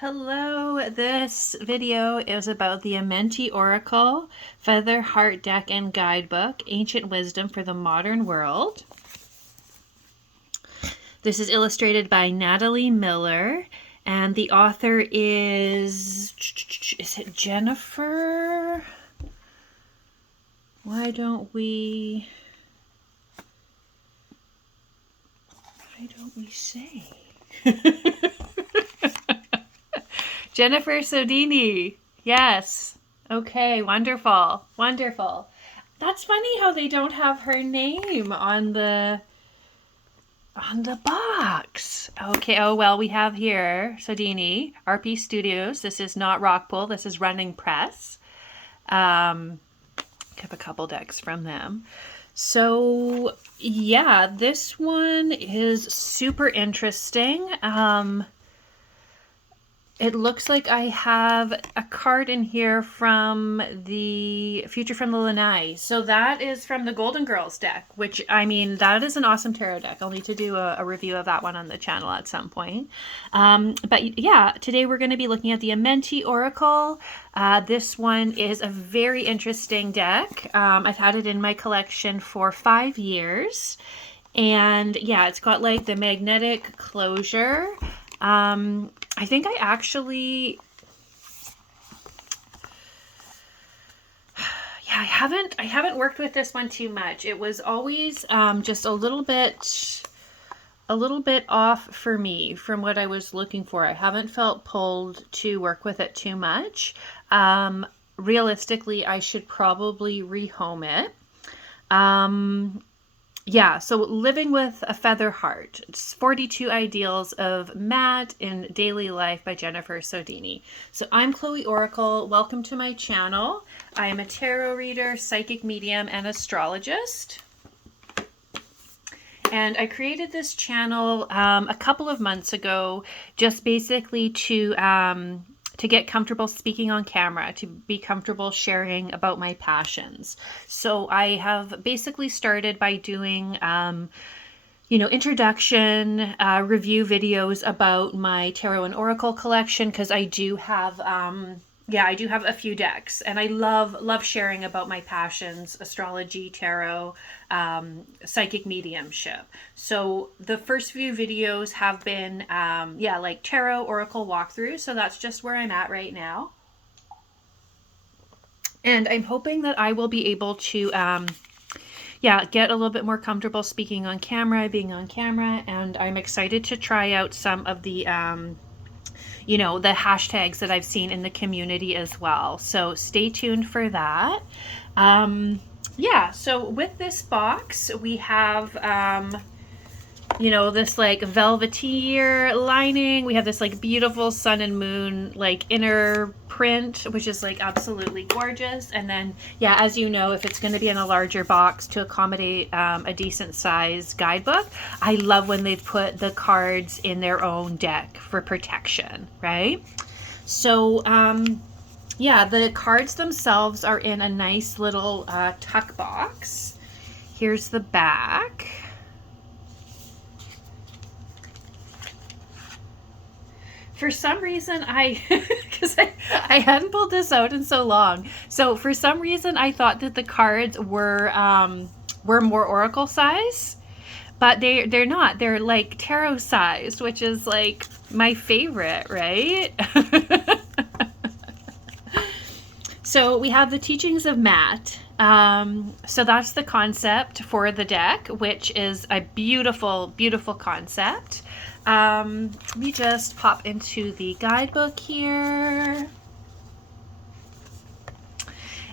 Hello, this video is about the Amenti Oracle Feather Heart Deck and Guidebook, Ancient Wisdom for the Modern World. This is illustrated by Natalee Miller, and the author is it Jennifer? Why don't we say? Jennifer Sodini. Yes. Okay, wonderful. Wonderful. That's funny how they don't have her name on the box. Okay, oh well, we have here Sodini, RP Studios. This is not Rockpool, this is Running Press. I have a couple decks from them. So yeah, this one is super interesting. It looks like I have a card in here from the Future from the Lanai. So that is from the Golden Girls deck, which, I mean, that is an awesome tarot deck. I'll need to do a review of that one on the channel at some point. But yeah, today we're going to be looking at the Amenti Oracle. This one is a very interesting deck. I've had it in my collection for 5 years. And yeah, it's got like the magnetic closure. I think I actually, yeah, I haven't worked with this one too much. It was always just a little bit off for me from what I was looking for. I haven't felt pulled to work with it too much. Realistically, I should probably rehome it. Yeah, so Living with a Feather Heart. It's 42 Ideals of Matt in Daily Life by Jennifer Sodini. So I'm Chloe Oracle. Welcome to my channel. I am a tarot reader, psychic medium, and astrologist. And I created this channel a couple of months ago, just basically to get comfortable speaking on camera, to be comfortable sharing about my passions. So I have basically started by doing, introduction, review videos about my tarot and oracle collection, because I do have, I do have a few decks, and I love sharing about my passions, astrology, tarot, psychic mediumship. So the first few videos have been, like tarot, oracle walkthrough. So that's just where I'm at right now. And I'm hoping that I will be able to, get a little bit more comfortable speaking on camera, being on camera. And I'm excited to try out some of the, the hashtags that I've seen in the community as well. So stay tuned for that. So with this box, we have, this like velveteer lining. We have this like beautiful sun and moon like inner print, which is like absolutely gorgeous. And then, as you know, if it's going to be in a larger box to accommodate a decent size guidebook, I love when they put the cards in their own deck for protection, right? So, the cards themselves are in a nice little tuck box. Here's the back. For some reason, because I hadn't pulled this out in so long. So for some reason, I thought that the cards were more oracle size, but they're not. They're like tarot sized, which is like my favorite, right? So we have the teachings of Matt. So that's the concept for the deck, which is a beautiful, beautiful concept. Let me just pop into the guidebook here.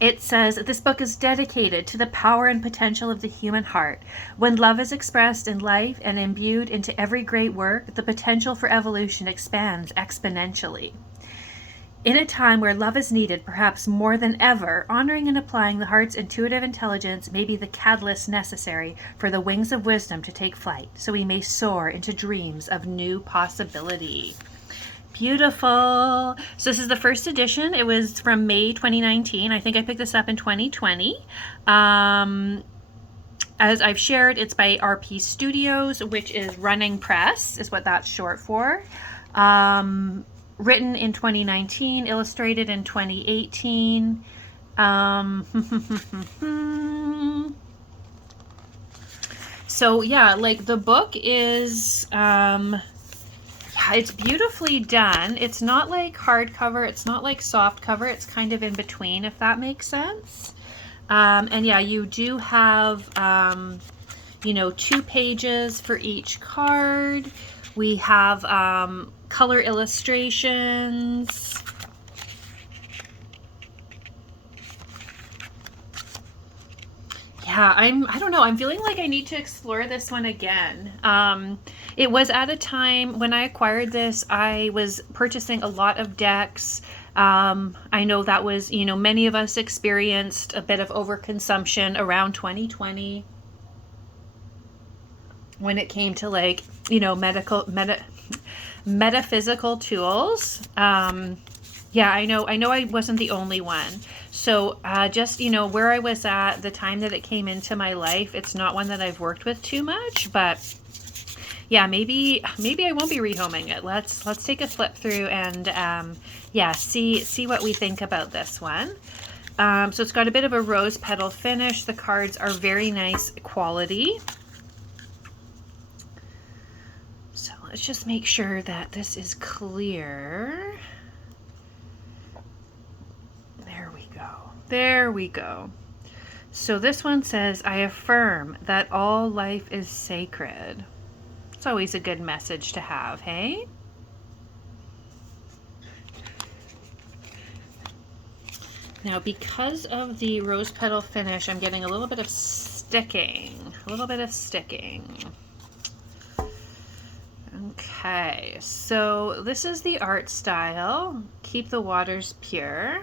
It says, this book is dedicated to the power and potential of the human heart. When love is expressed in life and imbued into every great work, the potential for evolution expands exponentially. In a time where love is needed, perhaps more than ever, honoring and applying the heart's intuitive intelligence may be the catalyst necessary for the wings of wisdom to take flight, so we may soar into dreams of new possibility. Beautiful. So this is the first edition. It was from May 2019. I think I picked this up in 2020. As I've shared, it's by RP Studios, which is Running Press, is what that's short for. written in 2019, illustrated in 2018. So yeah, like the book is, yeah, it's beautifully done. It's not like hardcover, it's not like soft cover, it's kind of in between, if that makes sense. And yeah, you do have, you know, 2 pages for each card. We have color illustrations. Yeah, I don't know. I'm feeling like I need to explore this one again. It was at a time when I acquired this, I was purchasing a lot of decks. I know that was, you know, many of us experienced a bit of overconsumption around 2020 when it came to, like, you know, metaphysical tools. Yeah, I know I wasn't the only one. So just, you know, where I was at the time that it came into my life, it's not one that I've worked with too much, but yeah, maybe I won't be rehoming it. Let's take a flip through and yeah, see what we think about this one. So it's got a bit of a rose petal finish. The cards are very nice quality. So let's just make sure that this is clear. There we go. So this one says, I affirm that all life is sacred. It's always a good message to have, hey? Now, because of the rose petal finish, I'm getting a little bit of sticking. Okay, so this is the art style. Keep the waters pure.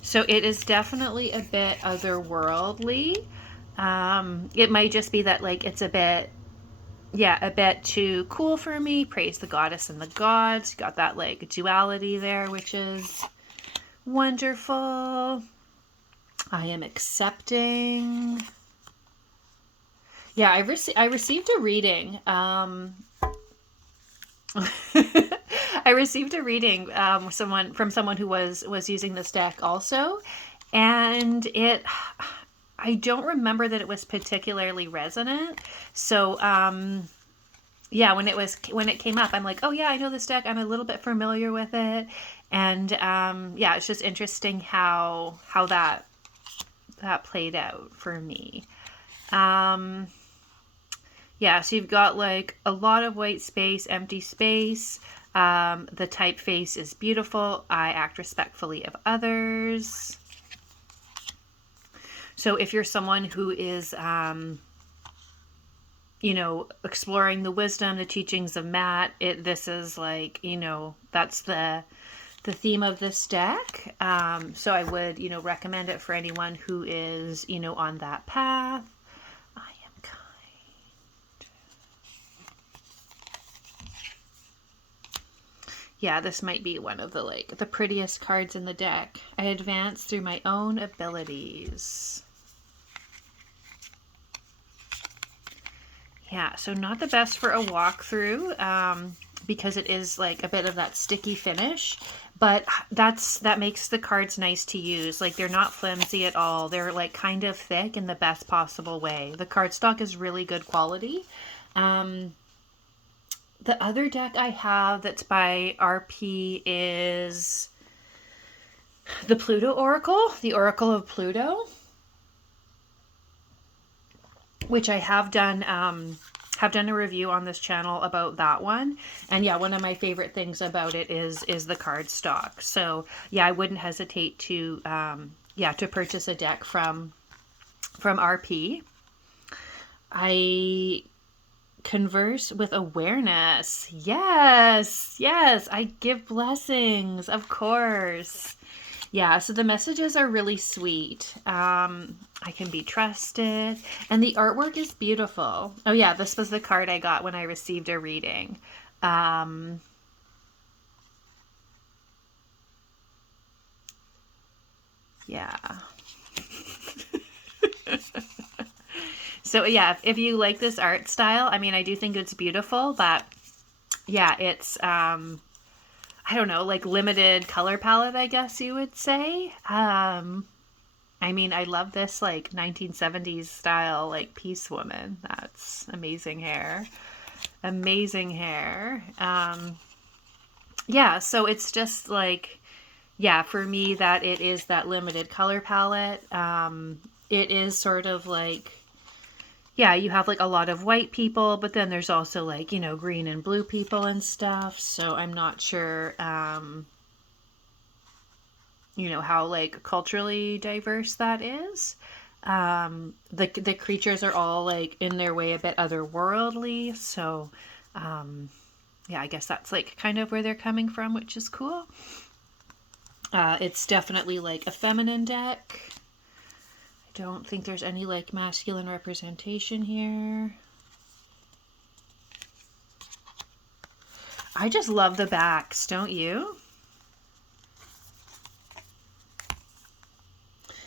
So it is definitely a bit otherworldly. It might just be that, like, it's a bit too cool for me. Praise the goddess and the gods. Got that, like, duality there, which is wonderful. I am accepting. Yeah, I received a reading. I received a reading from someone who was using this deck also, and I don't remember that it was particularly resonant. So yeah, when it came up, I'm like, oh yeah, I know this deck. I'm a little bit familiar with it, and yeah, it's just interesting how that played out for me. Yeah, so you've got like a lot of white space, empty space. The typeface is beautiful. I act respectfully of others. So if you're someone who is, you know, exploring the wisdom, the teachings of Matt, this is like, you know, that's the theme of this deck. So I would, you know, recommend it for anyone who is, you know, on that path. Yeah, this might be one of the, like, the prettiest cards in the deck. I advance through my own abilities. Yeah, so not the best for a walkthrough, because it is like a bit of that sticky finish, but that makes the cards nice to use. Like, they're not flimsy at all. They're like kind of thick in the best possible way. The cardstock is really good quality. The other deck I have that's by RP is the Pluto Oracle, the Oracle of Pluto, which I have done a review on this channel about that one. And yeah, one of my favorite things about it is the cardstock. So yeah, I wouldn't hesitate to to purchase a deck from RP. I converse with awareness. Yes, I give blessings, of course. Yeah, so the messages are really sweet. I can be trusted, and the artwork is beautiful. Oh yeah, this was the card I got when I received a reading. Yeah. So yeah, if you like this art style, I mean, I do think it's beautiful, but yeah, it's I don't know, like limited color palette, I guess you would say. I mean, I love this like 1970s style like Peace Woman. That's amazing hair. Amazing hair. Yeah, so it's just like, yeah, for me that it is that limited color palette. It is sort of like, yeah, you have like a lot of white people, but then there's also like, you know, green and blue people and stuff. So I'm not sure, you know, how like culturally diverse that is. The creatures are all like in their way a bit otherworldly. So, yeah, I guess that's like kind of where they're coming from, which is cool. It's definitely like a feminine deck. I don't think there's any like masculine representation here. I just love the backs, don't you?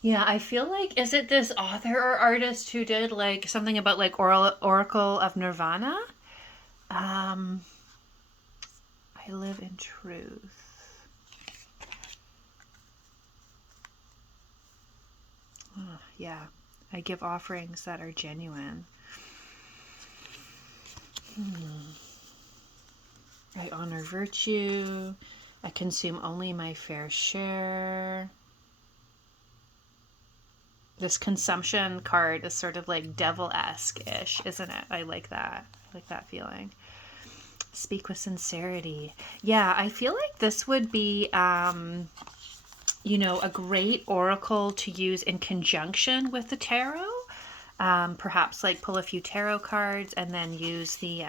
Yeah, I feel like, is it this author or artist who did like something about like Oracle of Nirvana? Um, I live in truth. Oh, yeah, I give offerings that are genuine. I honor virtue. I consume only my fair share. This consumption card is sort of like devil-esque-ish, isn't it? I like that. I like that feeling. Speak with sincerity. Yeah, I feel like this would be, you know, a great oracle to use in conjunction with the tarot. Perhaps like pull a few tarot cards and then use the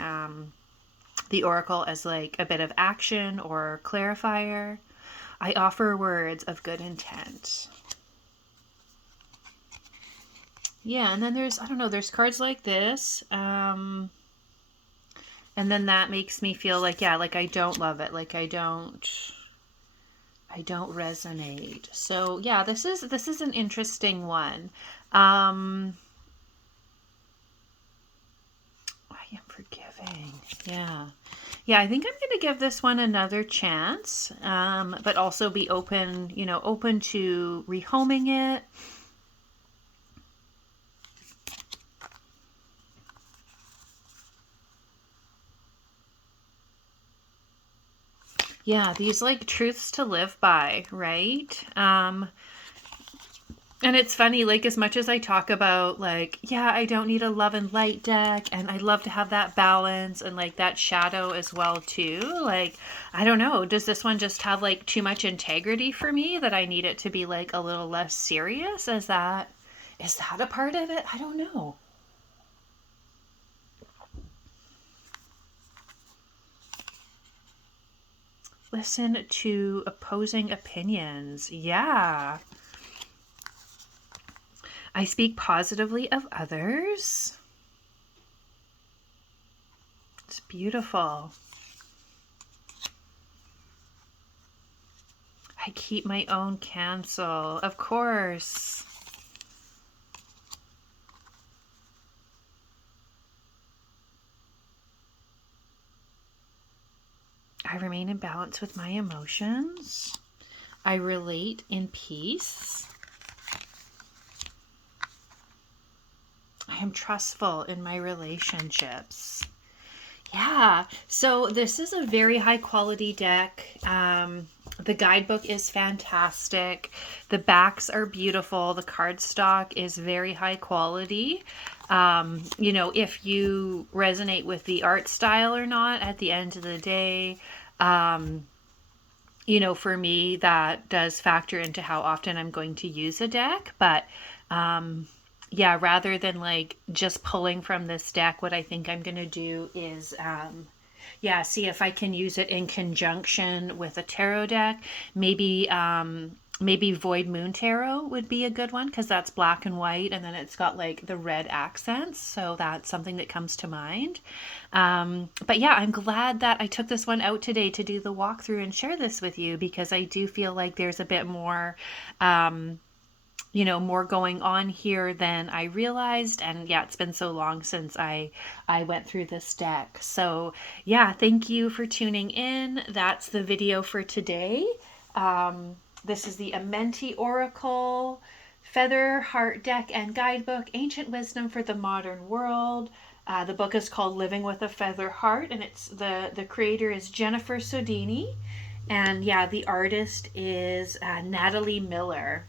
oracle as like a bit of action or clarifier. I offer words of good intent. Yeah, and then there's, I don't know, there's cards like this. And then that makes me feel like, yeah, like I don't love it. Like I don't resonate. So yeah, this is an interesting one. I am forgiving. Yeah. Yeah, I think I'm going to give this one another chance, but also be open, you know, open to rehoming it. Yeah, these like truths to live by, right? And it's funny, like, as much as I talk about, like, yeah, I don't need a love and light deck, and I love to have that balance and, like, that shadow as well, too. Like, I don't know. Does this one just have, like, too much integrity for me that I need it to be, like, a little less serious? Is that a part of it? I don't know. Listen to opposing opinions. Yeah. I speak positively of others. It's beautiful. I keep my own counsel. Of course. I remain in balance with my emotions. I relate in peace. I am trustful in my relationships. Yeah, so this is a very high quality deck. The guidebook is fantastic. The backs are beautiful. The cardstock is very high quality. You know, if you resonate with the art style or not at the end of the day, you know, for me, that does factor into how often I'm going to use a deck. But yeah, rather than like just pulling from this deck, what I think I'm going to do is, yeah, see if I can use it in conjunction with a tarot deck. Maybe Void Moon Tarot would be a good one because that's black and white and then it's got like the red accents. So that's something that comes to mind. But yeah, I'm glad that I took this one out today to do the walkthrough and share this with you because I do feel like there's a bit more more going on here than I realized. And yeah, it's been so long since I went through this deck. So yeah, thank you for tuning in. That's the video for today. This is the Amenti Oracle Feather Heart Deck and Guidebook, Ancient Wisdom for the Modern World. The book is called Living with a Feather Heart, and it's the creator is Jennifer Sodini, and yeah, the artist is Natalee Miller.